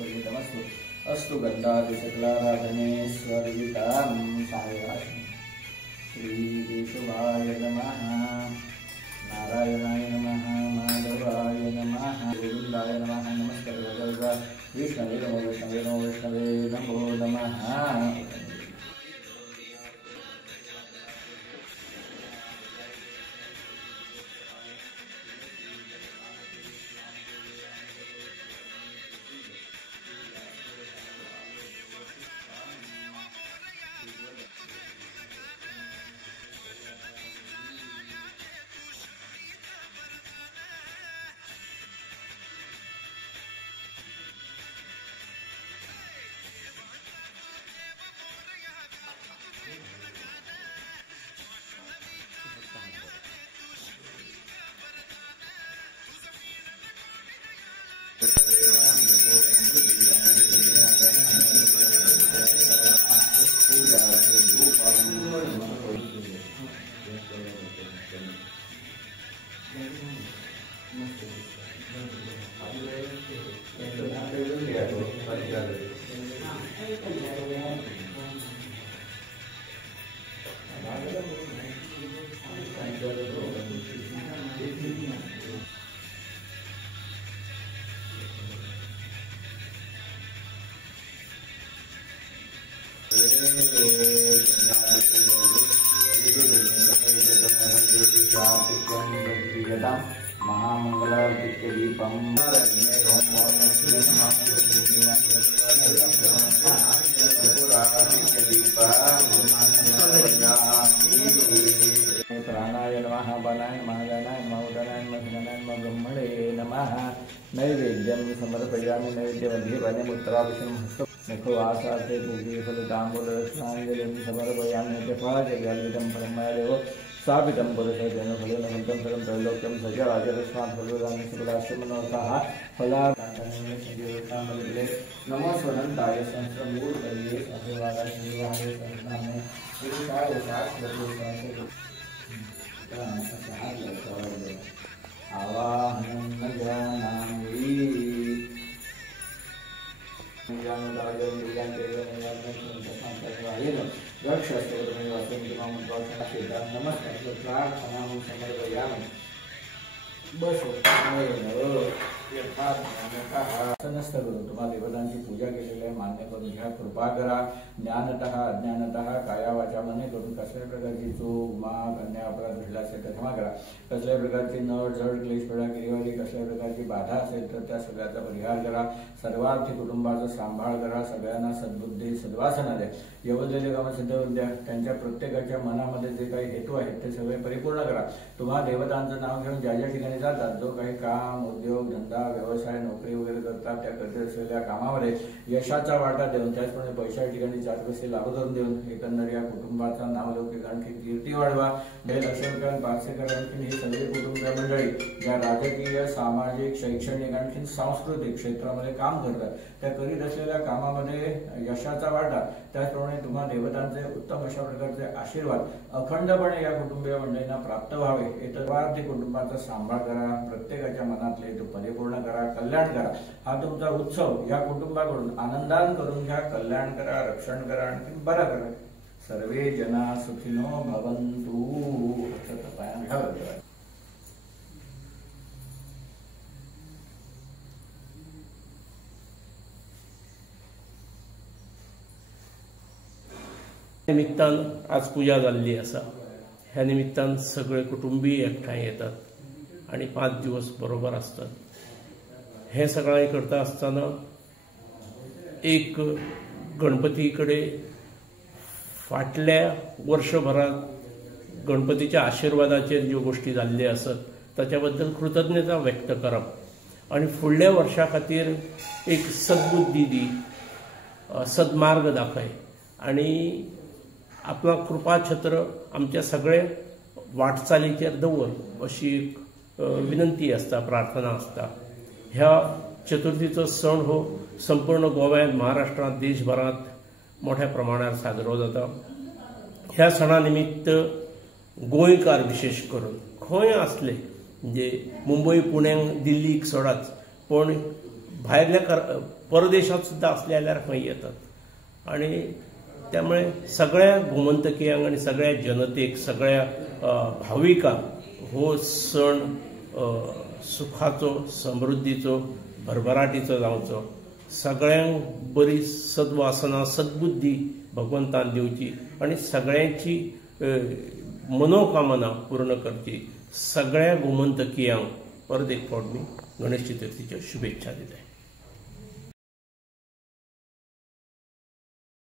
स्वस्वरितमस्तु अस्तु गन्धादिशक्लाराधने स्वर्गितां सायराशि श्रीकेशवाय नमः नारायणाय नमः माधवाय नमः गोविन्दाय नमः नमस्कार विष्णवे नमो विष्णवे नमो विष्णवे नमो नमः। महामंगलादीपम प्राणाय नमः बालाय महागानाय महोदराय मधुमनाय ब्रह्मणे नमः। नैवेद्यं समर्पयामि नैवेद्यमध्ये उत्तराभिषेकं हस्त मुखवासार्थे पूजे फलताम्बूलदक्षिणाञ्जलिं समर्पयामि जपाजगलितं परमदेव स्थापितं पुरुषेण फलेन फलितं सर्वं त्रैलोक्यं सजराजरस्मात् फलोदानं सुखदाश्रमनोताः फलादानसंजीवकामले नमो स्वनन्ताय संस्रमूर्तये अभिवादाय शिवाय संस्थाने ईशाय शास्त्रदोषाय आवाहनं न जानामि नस्त करून तुम्हाला देवतांची पूजा केलेली आहे मान्य करून घ्या, कृपा करा। ज्ञानतः अज्ञानतः काया वाचा मने करून कसल्याही प्रकारची चूक माग अन्याय अपराध घडला असेल तर क्षमा करा। कसल्याही प्रकारची नड जड क्लेश पडा केलीवाली कसल्याही प्रकारची बाधा असेल तर त्या सगळ्याचा परिहार करा। सर्वार्थी कुटुंबाचा सांभाळ करा, सगळ्यांना सद्बुद्धी सद्वासना द्या, यवलेले काम सिद्ध द्या। त्यांच्या प्रत्येकाच्या मनामध्ये जे काही हेतू आहेत ते सगळे परिपूर्ण करा। तुम्हा देवतांचं नाव घेऊन ज्या ज्या ठिकाणी जातात, जो काही काम उद्योग धंदा व्यवसाय नोकरी वगैरे करतात, त्या करत असलेल्या कामामध्ये यशाचा वाटा देऊन त्याचप्रमाणे पैशा ठिकाणी 4 पैसे लाभ करून देऊन एकंदर या कुटुंबाचा नावलौकिक आणखी कीर्ती वाढवा। लक्ष्मीकांत पारसेकर आणखी ही सगळी कुटुंबीय मंडळी ज्या राजकीय सामाजिक शैक्षणिक आणखी सांस्कृतिक क्षेत्रामध्ये काम करतात, त्या करीत असलेल्या कामामध्ये यशाचा वाटा, त्याचप्रमाणे तुम्हा देवतांचे उत्तम अशा प्रकारचे आशीर्वाद अखंडपणे या कुटुंबीय मंडळींना प्राप्त व्हावे। सर्वार्थी कुटुंबाचा सांभाळ करा, प्रत्येकाच्या मनातले तो परिपूर्ण करा, कल्याण करा। हा तुमचा उत्सव या कुटुंबाकडून आनंदान करून घ्या, कल्याण करा, रक्षण करा, आणखी बरं करा। सर्वे जना सुखिनो भवन्तु। पायान घ्यावं निमित्तान आज पूजा जाल्ली आसा। ह्या निमित्तान सगळे कुटुंबीय एकठांय येतात आणि 5 दिवस बरोबर असतात। हे सगळं करता असताना एक गणपतीकडे फाटल्या वर्षभरात गणपतीच्या आशीर्वादाचेर ज्यो गोष्टी जाल्ल्यो आसत ताच्याबद्दल कृतज्ञता व्यक्त करप आणि फुडल्या वर्षा खातीर एक सद्बुद्धी दी, सद्मार्ग दाखय आणि आपला कृपा छत्र आमच्या सगळे वाटचालीचेर दवर अशी एक विनंती असता, प्रार्थना असता। ह्या चतुर्थीचो सण हो संपूर्ण गोव्यात, महाराष्ट्रात, देशभरात मोठ्या प्रमाणात साजरो जाता। ह्या सणा निमित्त गोंयकार विशेष करून खंय असले म्हणजे मुंबई पुण्याक दिल्लीक सोडाच, पण भायल्या परदेशात सुद्धा असले जाल्यार खंय येतात आणि त्यामुळे सगळ्या गोमंतकीयांक आणि सगळ्या जनतेक सगळ्या भाविकांक हो सण सुखाचो समृद्धीचो भरभराटीचो जावचो सगळ्यांक बरी सद्वासना सद्बुद्धी भगवंतान दिवची आणि सगळ्यांची मनोकामना पूर्ण करची सगळ्या गोमंतकीयांक परत एक फावट मी गणेश चतुर्थीच्यो शुभेच्छा दिताय.